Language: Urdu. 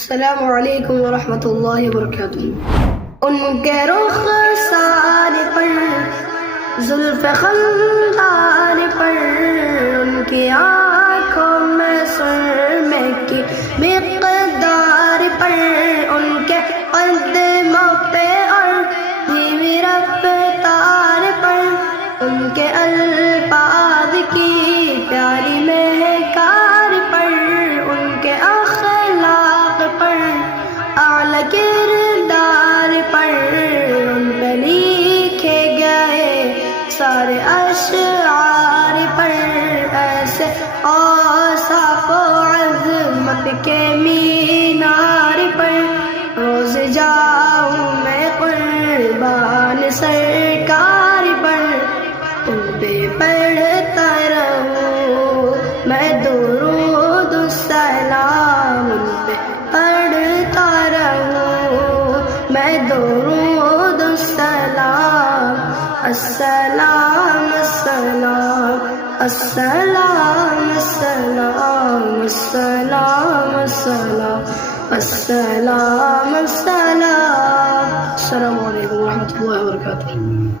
السلام علیکم ورحمۃ اللہ وبرکاتہ۔ ان کے رخسار پر، زلف خندان پر، ان کی آنکھوں میں سرمے کی مقدار پر، ان کے قدموں پہ اور دھیمی رفتار پر، ان کے الفاظ کی پیاری مہکار پر، ان کے اخلاق پر، اعلی کردار پر، ان پہ لکھے گئے سارے اشعار پر، ایسے اوصاف و عظمت کے مینار پر روز جاؤں میں قربان سرکار پر، ان پہ پڑھتا رہوں میں درود السلام، ان پہ پڑھتا رہوں میں درود السلام، السلام السلام السلام السلام السلام السلام السلام السلام۔ السلام علیکم ورحمۃ اللہ وبرکاتہ۔